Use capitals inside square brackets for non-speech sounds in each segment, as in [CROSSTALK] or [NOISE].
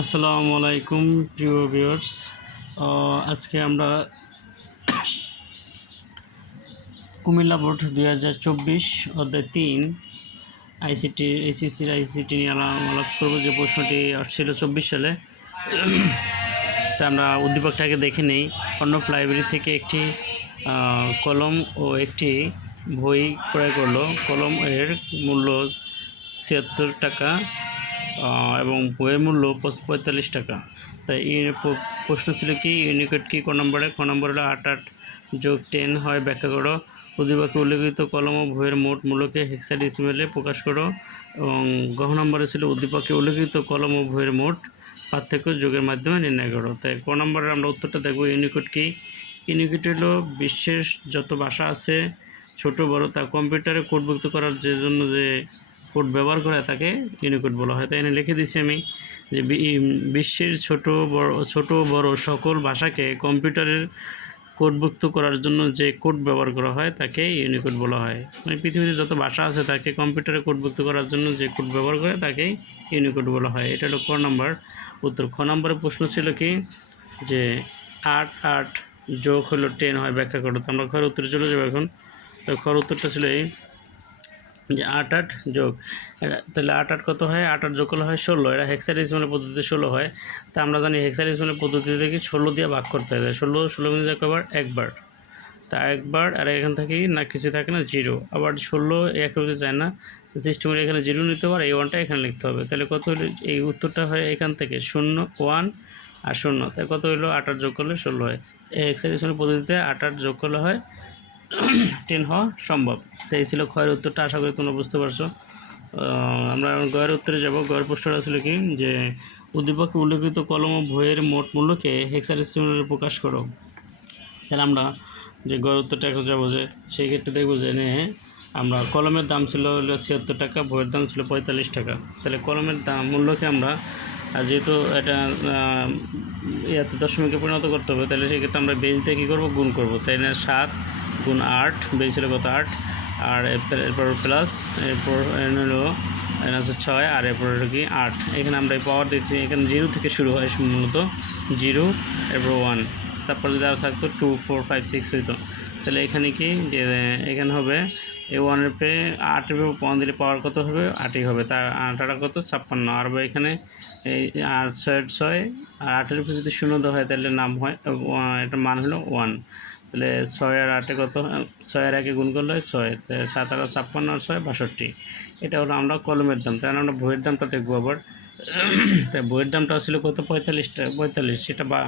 আসসালামু আলাইকুম, প্রিয় ভিউয়ার্স আজকে আমরা কুমিল্লা বোর্ড দুই হাজার চব্বিশ অধ্যায় তিন আইসিটি এসিসির আইসিটি নিয়ে আলাপ করব। যে প্রশ্নটি আসছিল চব্বিশ সালে, তা আমরা উদ্দীপকটাকে দেখে নেই। অর্ণব লাইব্রেরি থেকে একটি কলম ও একটি বই ক্রয় করল। কলম এর মূল্য ছিয়াত্তর টাকা। এবং বইয়ের মূল্য পঁয়তাল্লিশ টাকা। তাই প্রশ্ন ছিল কি ইউনিকোড কি ক নম্বরে? ক নম্বর আট আট যোগ টেন হয়, ব্যাখ্যা করো। উদ্দীপকে উল্লেখিত কলম ও বইয়ের মোট মূল্যকে হেক্সাডেসিমেলে প্রকাশ করো। এবং গহ নম্বরে ছিল উদ্দীপকে উল্লেখিত কলম ও বইয়ের মোট পার্থক্য যোগের মাধ্যমে নির্ণয় করো। তাই ক নম্বরে আমরা উত্তরটা দেখব ইউনিকোড কি? ইউনিকোড হলো বিশ্বের যত ভাষা আছে, ছোট বড় তা কম্পিউটারে কোডভুক্ত করার যে জন্য যে কোড ব্যবহার করে তাকে ইউনিকোড বলা হয়। তাই এখানে লিখে দিচ্ছি আমি যে বিশ্বের ছোট বড় ছোট, বড় সকল ভাষাকে কম্পিউটারের কোডভুক্ত করার জন্য যে কোড ব্যবহার করা হয় তাকে ইউনিকোড বলা হয়। মানে পৃথিবীতে যত ভাষা আছে তাকে কম্পিউটারে কোডভুক্ত করার জন্য যে কোড ব্যবহার করে তাকে ইউনিকোড বলা হয়। এটা হলো ক নম্বর উত্তর। খ নম্বরের প্রশ্ন ছিল কি? যে আট আট যোগ হলো টেন হয় ব্যাখ্যা করো। তো আমরা ঘর উত্তরে চলে যাব এখন। তো ঘর উত্তরটা ছিল এই যে আট আট যোগ। তাহলে আট আট কত হয়? আট আট যোগ করলে হয় ষোলো। এটা হেক্সাডেসিমাল পদ্ধতিতে ষোলো হয়। তা আমরা জানি হেক্সাডেসিমাল পদ্ধতিতে কি ষোলো দিয়ে ভাগ করতে হয়। ষোলো ষোলো মিনিট যাক আবার একবার। তা একবার, আর এখান থেকে না কিছু থাকে না, জিরো। আবার ষোলো একেবারে যায় না। সিস্টেমের এখানে জিরো নিতে পারে, এই ওয়ানটা এখানে লিখতে হবে। তাহলে কত হলো? এই উত্তরটা হয় এখান থেকে, শূন্য ওয়ান আর শূন্য। তাই কত হলো? আট আট যোগ করলে ষোলো হয়। এই হেক্সাডেসিমাল পদ্ধতিতে আট আট যোগ করলে হয় টেন হওয়া সম্ভব। তো এই ছিল ক্ষয়ের উত্তরটা, আশা করি তোমরা বুঝতে পারছ। আমরা গয়ের উত্তরে যাব। গয়ের প্রশ্নটা ছিল কি? যে উদ্দীপকে উল্লেখিত কলম ও বইয়ের মোট মূল্যকে হেক্সাডেসিমালে প্রকাশ করো। তাহলে আমরা যে গড় উত্তরটা এখন যাব যে, সেই ক্ষেত্রে দেখব যে আমরা কলমের দাম ছিল ছিয়াত্তর টাকা, বইয়ের দাম ছিল পঁয়তাল্লিশ টাকা। তাহলে কলমের দাম মূল্যকে আমরা, আর যেহেতু এটা ইয়াতে দশমিকে পরিণত করতে হবে, তাহলে সেক্ষেত্রে আমরা বেজ দিয়ে কী করব? গুণ করব। তাই না, সাত গুণ আট বেজ ছিল কত আট আর এরপর- প্লাস এরপর এর হলো হচ্ছে ছয়, আর এরপর কি আট। এখানে আমরা এই পাওয়ার দিচ্ছি, এখানে জিরো থেকে শুরু হয় মূলত। জিরো এরপর ওয়ান তারপর যদি আরও থাকতো টু ফোর ফাইভ সিক্স হইতো। তাহলে এখানে কি? যে এখানে হবে, এই ওয়ানের পে আটের পে ওয়ান দিলে পাওয়ার কত হবে? আটই হবে। তার আটটা কত? ছাপ্পান্ন। আর এখানে, এই আট ছয় ছয়, আর আটের উপরে যদি শূন্য দেওয়া হয়, তাহলে নাম হয় এটার মান হলো ওয়ান তাহলে ছয় আর আটে কত? ছয় আর একে গুণ করলে ছয় সাত আর ছাপ্পান্ন আর ছয় বাষট্টি। এটা হলো আমরা কলমের দাম, তাহলে আমরা বইয়ের দামটা দেখব আবার। তাই বইয়ের দামটা ছিল কত? পঁয়তাল্লিশটা পঁয়তাল্লিশ। সেটা বা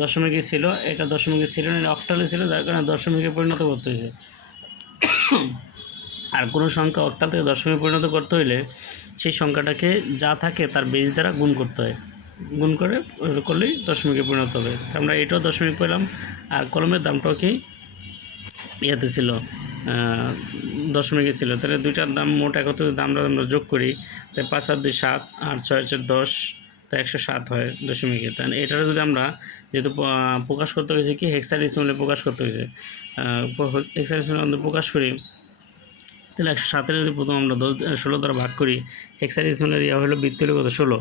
দশমিকে ছিল, এটা দশমিকে ছিল না অক্টালে ছিল, যার কারণে দশমিকে পরিণত করতে হয়েছে। আর কোনো সংখ্যা অক্টাল থেকে দশমিকে পরিণত করতে হইলে সেই সংখ্যাটাকে যা থাকে তার বেজ দ্বারা গুণ করতে হয়। গুণ করে করলেই দশমিকে পরিণত হবে। আমরা এটাও দশমিক পেলাম। আর কলমের দামটাও কি? ইয়েতে ছিল দশমিকে ছিল। তাহলে দুইটার দাম মোট একত্রিত দামটা আমরা যোগ করি তাই পাঁচ সাত দুই সাত, আর ছয় চার দশ, তা একশো সাত হয় দশমিকে। তাহলে এটারও যদি আমরা যেহেতু প্রকাশ করতে হয়েছে কি? হেক্সাডেসিমালে প্রকাশ করতে হয়েছে। হেক্সাডেসিমালে আমরা প্রকাশ করি, তাহলে একশো সাতের যদি প্রথম আমরা দশ, ষোলো দ্বারা ভাগ করি হেক্সাডেসিমালের ইয়া হলো বৃত্তি হলো কত? ষোলো।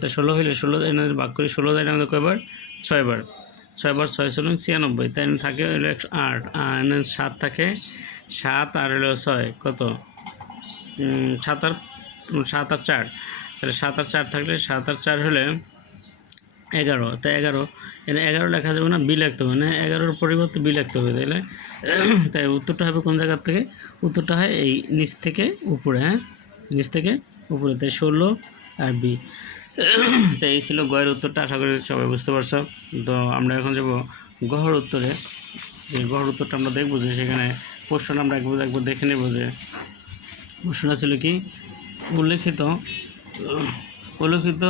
তো ষোলো হইলে ষোলো যদি ভাগ করি ষোলো দ্বারা আমাদের কয়বার? ছয়বার। ছয়বার ছয় ষোলো ছিয়ানব্বই, তাই থাকে হলো একশো আট এখানে সাত থাকে সাত আর হলো ছয়, কত? সাত আর সাত আর চার। তাহলে সাত আর চার থাকলে সাত আর চার হলে এগারো তাই এগারো এখানে এগারো লেখা যাবে না, বি লিখতে হবে, না এগারোর পরিবর্তে বি লিখতে হবে, তাইলে? তাই উত্তরটা হবে কোন জায়গার থেকে? উত্তরটা হয় এই নিচ থেকে উপরে হ্যাঁ? নিচ থেকে উপরে, তাই ষোলো আর বি। তাই এই ছিল গয়ের উত্তরটা, আশা করি সবাই বুঝতে পারছ। তো আমরা এখন যাব গহর উত্তরে। যে গহর উত্তরটা আমরা দেখব যে সেখানে প্রশ্নটা আমরা একবার একবার দেখে নেব যে প্রশ্নটা ছিল কি? উল্লেখিত উল্লেখিত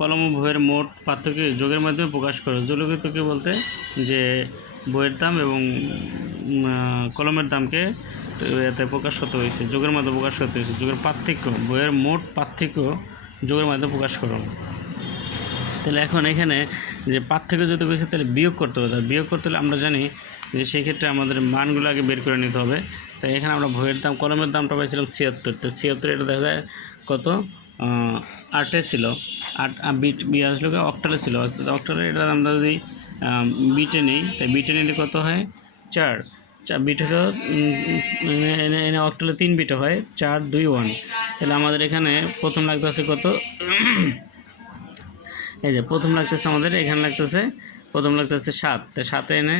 কলম ও বইয়ের মোট পার্থক্য যোগের মাধ্যমে প্রকাশ করো। উল্লেখিত কি বলতে? যে বইয়ের দাম এবং কলমের দামকে এতে প্রকাশ করতে হয়েছে। যোগের মাধ্যমে প্রকাশ করতে হয়েছে। যোগের পার্থক্য, বইয়ের মোট পার্থক্য যোগের মাধ্যমে প্রকাশ করো তাহলে এখন এখানে যে পার্থক্য যদি হয়েছে তাহলে বিয়োগ করতে হবে। বিয়োগ করতে হলে আমরা জানি যে সেই ক্ষেত্রে আমাদের মানগুলো আগে বের করে নিতে হবে। তাই এখানে আমরা বইয়ের দাম, কলমের দামটা পাইছিলাম ছিয়াত্তর। তো ছিয়াত্তর এটা দেখা যায় কত? আটে ছিল। আট বিট, বি আসলো অক্টালে ছিল। অক্টালে এটা আমরা যদি বিটে নিই, তাই বিটে নিলে কত হয়? চার। চার বিট হলো এনে এনে অক্টালে তিন বিটে হয়, চার, দুই ওয়ান তাহলে আমাদের এখানে প্রথম লাগতেছে কত? এই যে প্রথম লাগতেছে আমাদের, এখানে লাগতেছে, প্রথম লাগতেছে সাত। তো সাতে এনে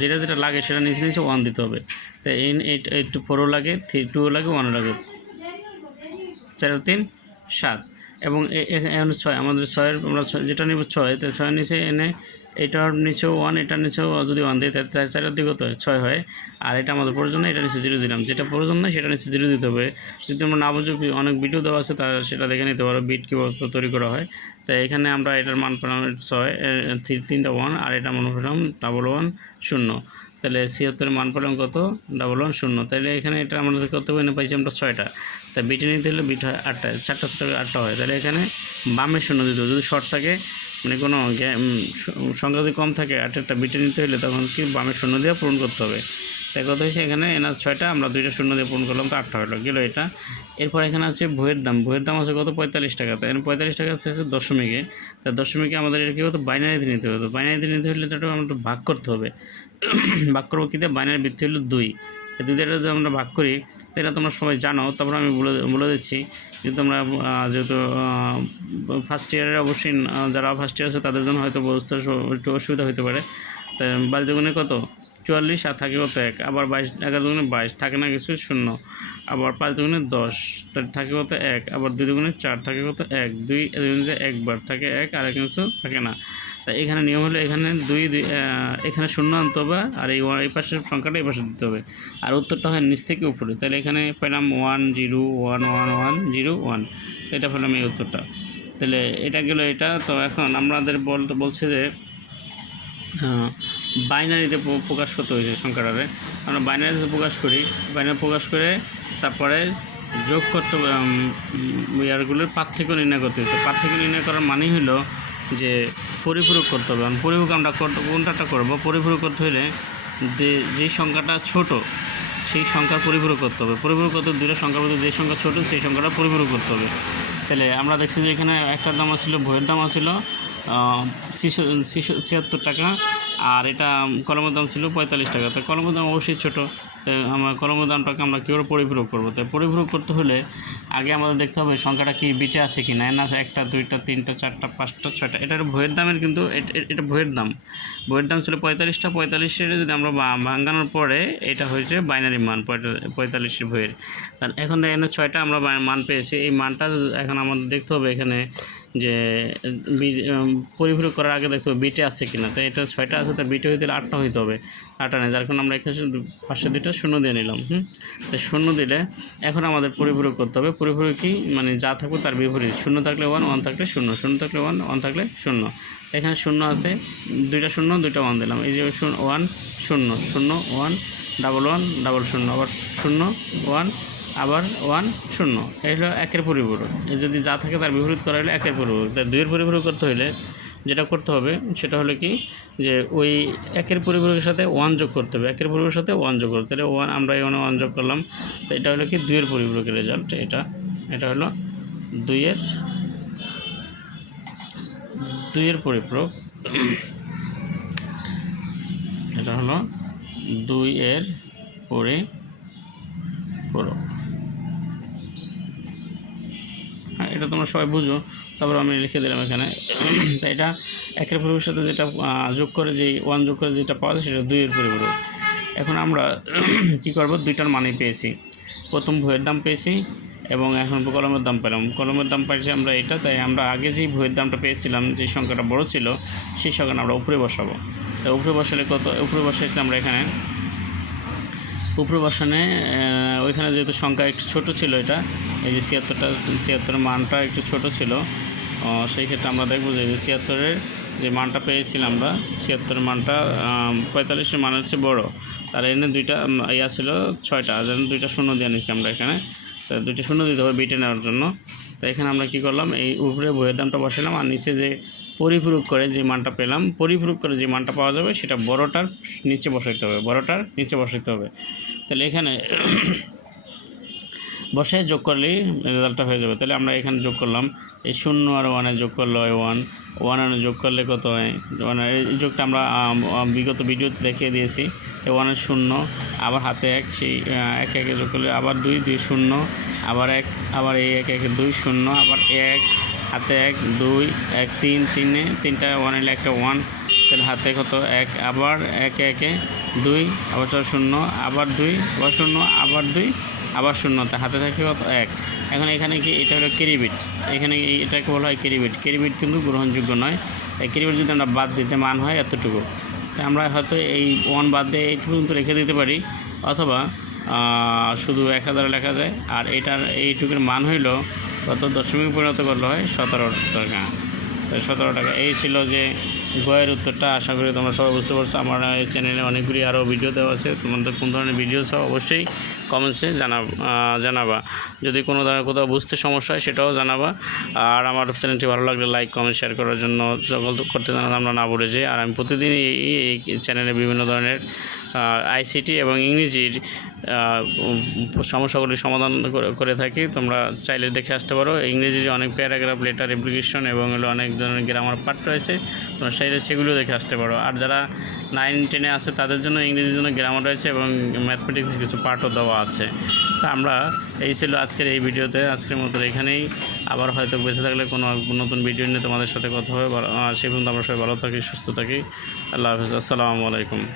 যেটা যেটা লাগে সেটা নিচে নিচে ওয়ান দিতে হবে। তো এই এইট এইট ফোরও লাগে থ্রি টুও লাগে ওয়ানও লাগে। চার, তিন, সাত। এবং এখানে ছয়, আমাদের ছয়ের, আমরা যেটা নিব ছয়, তো ছয়ের নিচে এনে এটার নিচেও ওয়ান এটার নিচেও যদি ওয়ান দিই, তাহলে চার, চারের দিকে হয়? ছয় হয়। আর এটা আমাদের প্রয়োজন এটা নিচে জিরো দিলাম। যেটা প্রয়োজন না সেটা নিচে জিরো দিতে হবে। যদি আমরা না বুঝি, অনেক ভিডিও দেওয়া আছে তার সেটা দেখে নিতে পারো বিট কীভাবে তৈরি করা হয়। তাই এখানে আমরা এটার মান পেলাম ছয় তিনটা ওয়ান আর এটা মনে পেলাম ডাবল ওয়ান শূন্য। তাহলে ছিয়াত্তরের মান পেলাম কত? ডাবল ওয়ান শূন্য। তাহলে এখানে এটা আমাদের কত এনে পাইছি আমরা ছয়টা। তা বিটে নিতে হলে বিট আটটা, চারটা চারটা, আটটা হয়। তাহলে এখানে বামে শূন্য দিতে হবে। যদি শর্ট থাকে মানে কোনো সংখ্যা যদি কম থাকে আটেরটা বিটে নিতে হলে তখন কি বামে শূন্য দিয়ে পূরণ করতে হবে? তাই কথা হচ্ছে এখানে এনার ছয়টা, আমরা দুইটা শূন্য দিয়ে পূরণ করলাম, তো আটটা হলো। গেল এটা। এরপর এখানে আছে বইয়ের দাম। বইয়ের দাম আছে কত? পঁয়তাল্লিশ টাকা। তো এখানে পঁয়তাল্লিশ টাকা আছে দশমিকে। তা দশমিকে আমাদের এটা কী হতো বাইনারিতে নিতে হতো বাইনারিতে নিতে হলে এটা আমাদের ভাগ করতে হবে। [COUGHS] ভাগ করব কী বাইনারি বৃত্তি হলো দুই। এই দুইটা যদি আমরা ভাগ করি তো এটা তোমরা সবাই জানো, তারপর আমি বলে বলে দিচ্ছি যে তোমরা যেহেতু ফার্স্ট ইয়ারের অবশ্যই যারা ফার্স্ট ইয়ার আছে, তাদের জন্য হয়তো বুঝতে একটু অসুবিধা হতে পারে। তো বাইশ দুগুণে কত? চুয়াল্লিশ আর থাকে কত এক? আবার বাইশ, এগারো দুগুণে বাইশ, থাকে না কিছু? শূন্য। আবার পাঁচ দুগুণে দশ থাকে কত এক? আবার দুই দুগুণে চার, থাকে কত এক? দুই দুগুণে একবার, থাকে এক, আর এক কিছু থাকে না। তা এখানে নিয়ম হলো এখানে দুই এখানে শূন্য আনতে হবে আর এই এই পাশের সংখ্যাটা এই পাশে দিতে হবে। আর উত্তরটা হয় নিচ থেকে উপরে। তাহলে এখানে পেলাম one zero one one one zero one এটা পেলাম এই উত্তরটা। তাহলে এটা গেল এটা। তো এখন আমাদের বলতে বলছে যে বাইনারিতে প্রকাশ করতে হয়েছে সংখ্যাটারে আমরা বাইনারিতে প্রকাশ করি। বাইনারি প্রকাশ করে তারপরে যোগ করতে ইয়ারগুলোর পার্থক্য নির্ণয় করতে হতো পার্থক্য নির্ণয় করার মানেই হলো যে পরিপূরক করতে হবে। পরিপূরক আমরা কোনটা কোনটাটা করব? পরিপূরক করতে হলে যে যে সংখ্যাটা ছোট, সেই সংখ্যা পরিপূরক করতে হবে। পরিপূরক করতে দুইটা সংখ্যার মধ্যে যে সংখ্যা ছোট, সেই সংখ্যাটা পরিপূরক করতে হবে। তাহলে আমরা দেখছি যে এখানে একটা দাম আসছিল ভয়ের দাম ছিল ছিয়াত্তর টাকা। আর এটা কলমের দাম ছিল পঁয়তাল্লিশ টাকা। তো কলমের দাম অবশ্যই ছোটো। আমরা কলমের দামটাকে আমরা কীভাবে পরিপূরক করব? তো পরিপূরক করতে হলে আগে আমাদের দেখতে হবে সংখ্যাটা কি বিটে আছে কি না এন আছে একটা, দুইটা, তিনটা, চারটা, পাঁচটা, ছয়টা। এটা হলো বইয়ের দামের কিন্তু এট- বইয়ের দাম। বইয়ের দাম ছিল পঁয়তাল্লিশটা। পঁয়তাল্লিশের যদি আমরা ভাঙানোর পরে এটা হয়েছে বাইনারি মান পঁয়তাল্লিশের বইয়ের তাহলে এখন দেখেন ছয়টা আমরা মান পেয়েছি। এই মানটা এখন আমাদের দেখতে হবে এখানে যে পরিপূরক করার আগে দেখতে হবে বিটে আছে কিনা। তো এটা ছয়টা আছে, তো বিটে হইতে আটটা হইতে হবে, আটটা নেই। যার কারণে আমরা এখানে পাশে দুইটা, শূন্য দিয়ে নিলাম, হুম? তো শূন্য দিলে এখন আমাদের পরিপূরক করতে হবে। পরিপূরক কি? মানে যা থাকবে তার বিপরীত। শূন্য থাকলে ওয়ান ওয়ান থাকলে শূন্য। শূন্য থাকলে ওয়ান ওয়ান থাকলে শূন্য। এখানে শূন্য আছে, দুইটা শূন্য, দুইটা ওয়ান দিলাম। এই যে ওয়ান শূন্য শূন্য ওয়ান ডাবল ওয়ান ডাবল শূন্য। আবার শূন্য ওয়ান আবার ওয়ান শূন্য। এই হলো একের পরিপূরক। যদি যা থাকে তার বিপরীত করা হলে একের পরিপূরক। তাই দুইয়ের পরিপূরক করতে হলে যেটা করতে হবে, সেটা হলো কি যে ওই একের পরিপূরকের সাথে ওয়ান যোগ করতে হবে। একের পরিপূরকের সাথে ওয়ান যোগ করতে তাহলে ওয়ান, আমরা এখানে ওয়ান যোগ করলাম। তো এটা হলো কি দুইয়ের পরিপূরকের রেজাল্ট এটা এটা হলো দুইয়ের দুইয়ের পরিপূরক। এটা হলো দুই এর পরিপূরক। হ্যাঁ এটা তোমরা সবাই বুঝো। তারপর আমি লিখে দিলাম এখানে। [CLEARS THROAT] তো এটা একের পরিবারের সাথে যেটা যোগ করে যে ওয়ান যোগ করে যেটা পাওয়া যায় সেটা দুইয়ের পরিপূরক। এখন আমরা [CLEARS THROAT] কি করব? দুইটার মানেই পেয়েছি। প্রথম বইয়ের দাম পেয়েছি এবং এখন কলমের দাম পেলাম। কলমের দাম পাইছি আমরা এটা, তাই আমরা আগে যেই বইয়ের দামটা পেয়েছিলাম, যে সংখ্যাটা বড় ছিল, সেই সংখ্যাটা আমরা উপরে বসাবো। তো উপরে বসালে কত? উপরে বসাইছি আমরা এখানে উপরে বসানে আহ, ওইখানে যেহেতু সংখ্যা একটু ছোট ছিল এটা এই যে ছিয়াত্তরটা ছিয়াত্তর মানটা একটু ছোট ছিল সেই ক্ষেত্রে আমরা দেখব যে ছিয়াত্তরের যে মানটা পেয়েছিলাম আমরা ছিয়াত্তরের মানটা পঁয়তাল্লিশের মান হচ্ছে বড়। তার এনে দুইটা ইয়া ছিল ছয়টা যেন দুইটা শূন্য দিয়ে নিচ্ছি আমরা এখানে। তো দুইটা শূন্য দিতে হবে বিটে নেওয়ার জন্য। তো এখানে আমরা কি করলাম এই উপরে বইয়ের দামটা বসালাম আর নিচে যে পরিপূরক করে যে মানটা পেলাম পরিপূরক করে যে মানটা পাওয়া যাবে সেটা বড়টার নিচে বসাইতে হবে বড়টার নিচে বসাইতে হবে। তাহলে এখানে [COUGHS] বসে যোগ করলেই রেজাল্টটা হয়ে যাবে। তাহলে আমরা এখানে যোগ করলাম এই শূন্য আর ওয়ানে যোগ করলে হয় ওয়ান। ওয়ান ওয়ানে যোগ করলে কত হয়? ওয়ানের এই যোগটা আমরা আম, আম, বিগত ভিডিওতে দেখিয়ে দিয়েছি ওয়ানের শূন্য আবার হাতে এক সেই এক একে যোগ করলে আবার দুই দুই শূন্য আবার এক আবার এই এক একে দুই শূন্য আবার এক হাতে এক, দুই, এক, তিন, তিনে, তিনটা ওয়ান এলে একটা ওয়ান তাহলে হাতে কত? এক, আবার একে একে, দুই, আবার শূন্য, আবার দুই, আবার শূন্য, আবার দুই, আবার শূন্য, তা হাতে থাকে কত? এক। এখন এখানে কি, এটা হলো কেরিবিট। এখানে এটাকে বলা হয় কেরিবিট। কেরিবিট কিন্তু গ্রহণযোগ্য নয়। এই কেরিবিট যদি আমরা বাদ দিতে মান হয় এতটুকু। তা আমরা হয়তো এই ওয়ান বাদ দিয়ে এইটুকু কিন্তু রেখে দিতে পারি। অথবা শুধু এক হাজার লেখা যায়। আর এটার এইটুকুর মান হইল কত দশমিক পরিণত করলে হয় সতেরো টাকা। সতেরো টাকা। এই ছিল যে গয়ের উত্তরটা। আশা করি তোমরা সবাই বুঝতে পারছ। আমার চ্যানেলে অনেকগুলি আরও ভিডিও দেওয়া আছে। তোমাদের কোন ধরনের ভিডিও চাও অবশ্যই কমেন্টসে জানা জানাবা যদি কোনো ধরনের কোথাও বুঝতে সমস্যা হয় সেটাও জানাবা। আর আমার চ্যানেলটি ভালো লাগলে লাইক কমেন্ট শেয়ার করার জন্য সকল করতে জানাতে আমরা না বলে যাই। আর আমি প্রতিদিন এই এই চ্যানেলে বিভিন্ন ধরনের আইসিটি এবং ইংরেজির সমস্যাগুলি সমাধান করে- থাকি। তোমরা চাইলে দেখে আসতে পারো। ইংরেজির অনেক প্যারাগ্রাফ, লেটার অ্যাপ্লিকেশন এবং হলো অনেক ধরনের গ্রামার পার্ট রয়েছে। তোমরা চাইলে সেগুলো দেখে আসতে পারো। আর যারা নাইন টেনে আছে, তাদের জন্য ইংরেজির জন্য গ্রামার রয়েছে এবং ম্যাথমেটিক্স কিছু পার্টও দেওয়া আছে। তা আমরা, এই ছিল আজকের এই ভিডিওতে। আজকের মতো এখানেই। আবার হয়তো বেঁচে থাকলে কোনো নতুন ভিডিও নিয়ে তোমাদের সাথে কথা হবে। সেই পর্যন্ত আমরা সবাই ভালো থাকি, সুস্থ থাকি। আল্লাহ হাফিজ। আসসালামু আলাইকুম।